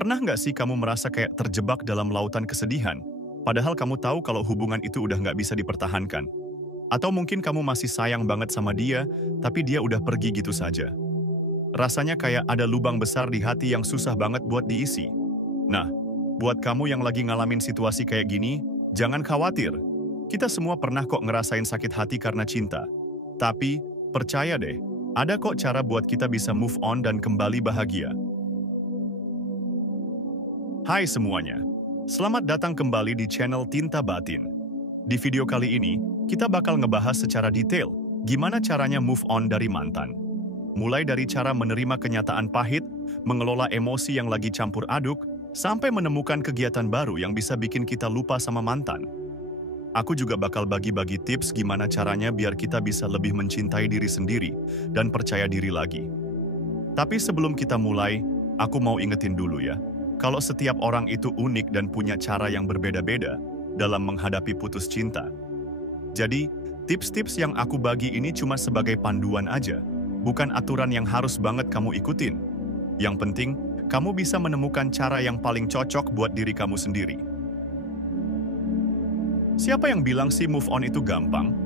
Pernah nggak sih kamu merasa kayak terjebak dalam lautan kesedihan, padahal kamu tahu kalau hubungan itu udah nggak bisa dipertahankan? Atau mungkin kamu masih sayang banget sama dia, tapi dia udah pergi gitu saja. Rasanya kayak ada lubang besar di hati yang susah banget buat diisi. Nah, buat kamu yang lagi ngalamin situasi kayak gini, jangan khawatir. Kita semua pernah kok ngerasain sakit hati karena cinta. Tapi, percaya deh, ada kok cara buat kita bisa move on dan kembali bahagia. Hai semuanya, selamat datang kembali di channel Tinta Batin. Di video kali ini, kita bakal ngebahas secara detail gimana caranya move on dari mantan. Mulai dari cara menerima kenyataan pahit, mengelola emosi yang lagi campur aduk, sampai menemukan kegiatan baru yang bisa bikin kita lupa sama mantan. Aku juga bakal bagi-bagi tips gimana caranya biar kita bisa lebih mencintai diri sendiri dan percaya diri lagi. Tapi sebelum kita mulai, aku mau ingetin dulu ya. Kalau setiap orang itu unik dan punya cara yang berbeda-beda dalam menghadapi putus cinta. Jadi, tips-tips yang aku bagi ini cuma sebagai panduan aja, bukan aturan yang harus banget kamu ikutin. Yang penting, kamu bisa menemukan cara yang paling cocok buat diri kamu sendiri. Siapa yang bilang sih move on itu gampang?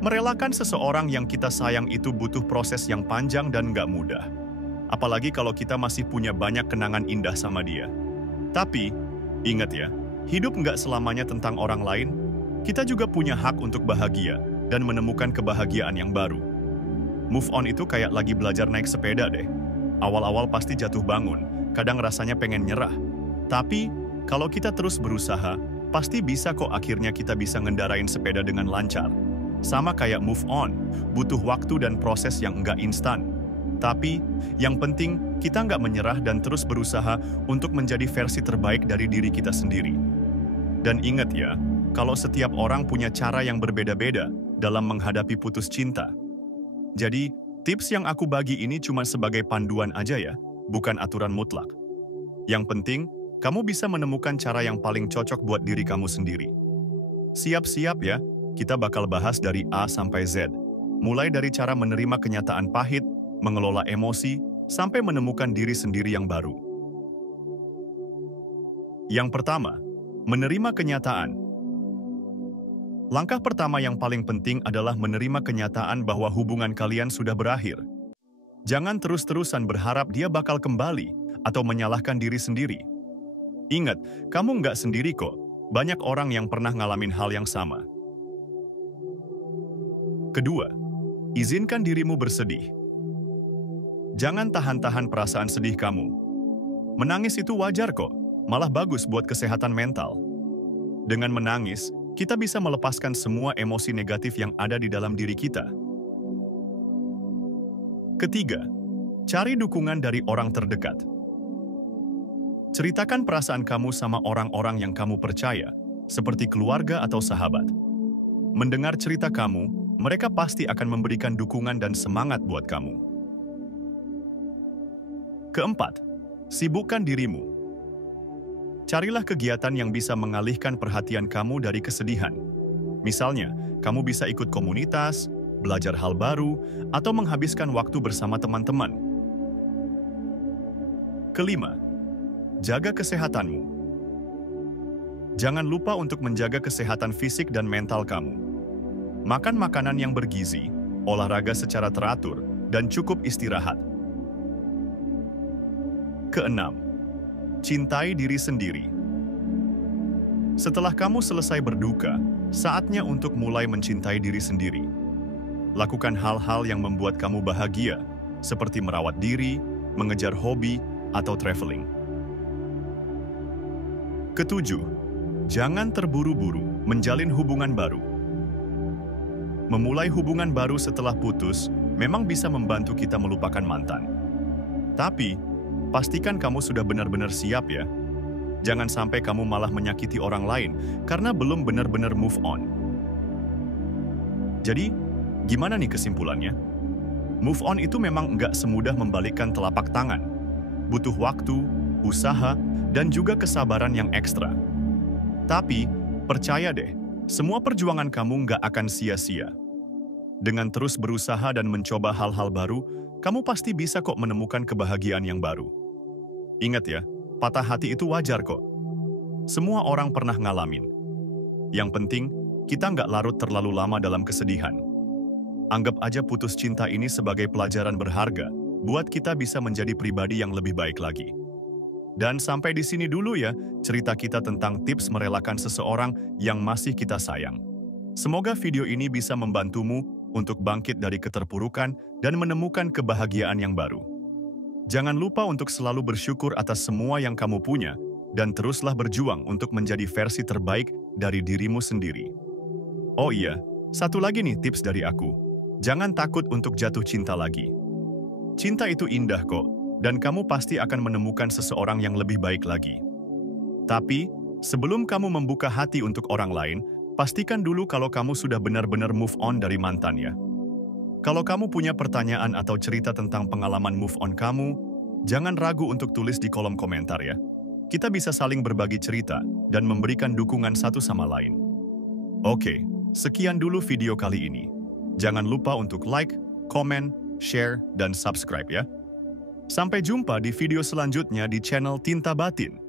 Merelakan seseorang yang kita sayang itu butuh proses yang panjang dan nggak mudah. Apalagi kalau kita masih punya banyak kenangan indah sama dia. Tapi, ingat ya, hidup nggak selamanya tentang orang lain. Kita juga punya hak untuk bahagia dan menemukan kebahagiaan yang baru. Move on itu kayak lagi belajar naik sepeda deh. Awal-awal pasti jatuh bangun, kadang rasanya pengen nyerah. Tapi, kalau kita terus berusaha, pasti bisa kok akhirnya kita bisa ngendarain sepeda dengan lancar. Sama kayak move on, butuh waktu dan proses yang nggak instan. Tapi, yang penting kita nggak menyerah dan terus berusaha untuk menjadi versi terbaik dari diri kita sendiri. Dan ingat ya, kalau setiap orang punya cara yang berbeda-beda dalam menghadapi putus cinta. Jadi, tips yang aku bagi ini cuma sebagai panduan aja ya, bukan aturan mutlak. Yang penting, kamu bisa menemukan cara yang paling cocok buat diri kamu sendiri. Siap-siap ya, kita bakal bahas dari A sampai Z. Mulai dari cara menerima kenyataan pahit, mengelola emosi, sampai menemukan diri sendiri yang baru. Yang pertama, menerima kenyataan. Langkah pertama yang paling penting adalah menerima kenyataan bahwa hubungan kalian sudah berakhir. Jangan terus-terusan berharap dia bakal kembali atau menyalahkan diri sendiri. Ingat, kamu nggak sendiri kok. Banyak orang yang pernah ngalamin hal yang sama. Kedua, izinkan dirimu bersedih. Jangan tahan-tahan perasaan sedih kamu. Menangis itu wajar kok, malah bagus buat kesehatan mental. Dengan menangis, kita bisa melepaskan semua emosi negatif yang ada di dalam diri kita. Ketiga, cari dukungan dari orang terdekat. Ceritakan perasaan kamu sama orang-orang yang kamu percaya, seperti keluarga atau sahabat. Mendengar cerita kamu, mereka pasti akan memberikan dukungan dan semangat buat kamu. Keempat, sibukkan dirimu. Carilah kegiatan yang bisa mengalihkan perhatian kamu dari kesedihan. Misalnya, kamu bisa ikut komunitas, belajar hal baru, atau menghabiskan waktu bersama teman-teman. Kelima, jaga kesehatanmu. Jangan lupa untuk menjaga kesehatan fisik dan mental kamu. Makan makanan yang bergizi, olahraga secara teratur, dan cukup istirahat. Keenam, cintai diri sendiri. Setelah kamu selesai berduka, saatnya untuk mulai mencintai diri sendiri. Lakukan hal-hal yang membuat kamu bahagia, seperti merawat diri, mengejar hobi, atau traveling. Ketujuh, jangan terburu-buru menjalin hubungan baru. Memulai hubungan baru setelah putus memang bisa membantu kita melupakan mantan. Tapi, pastikan kamu sudah benar-benar siap ya. Jangan sampai kamu malah menyakiti orang lain karena belum benar-benar move on. Jadi, gimana nih kesimpulannya? Move on itu memang nggak semudah membalikkan telapak tangan. Butuh waktu, usaha, dan juga kesabaran yang ekstra. Tapi, percaya deh, semua perjuangan kamu nggak akan sia-sia. Dengan terus berusaha dan mencoba hal-hal baru, kamu pasti bisa kok menemukan kebahagiaan yang baru. Ingat ya, patah hati itu wajar kok. Semua orang pernah ngalamin. Yang penting, kita nggak larut terlalu lama dalam kesedihan. Anggap aja putus cinta ini sebagai pelajaran berharga, buat kita bisa menjadi pribadi yang lebih baik lagi. Dan sampai di sini dulu ya, cerita kita tentang tips merelakan seseorang yang masih kita sayang. Semoga video ini bisa membantumu untuk bangkit dari keterpurukan dan menemukan kebahagiaan yang baru. Jangan lupa untuk selalu bersyukur atas semua yang kamu punya, dan teruslah berjuang untuk menjadi versi terbaik dari dirimu sendiri. Oh iya, satu lagi nih tips dari aku. Jangan takut untuk jatuh cinta lagi. Cinta itu indah kok, dan kamu pasti akan menemukan seseorang yang lebih baik lagi. Tapi, sebelum kamu membuka hati untuk orang lain, pastikan dulu kalau kamu sudah benar-benar move on dari mantan ya. Kalau kamu punya pertanyaan atau cerita tentang pengalaman move on kamu, jangan ragu untuk tulis di kolom komentar ya. Kita bisa saling berbagi cerita dan memberikan dukungan satu sama lain. Oke, sekian dulu video kali ini. Jangan lupa untuk like, komen, share, dan subscribe ya. Sampai jumpa di video selanjutnya di channel Tinta Batin.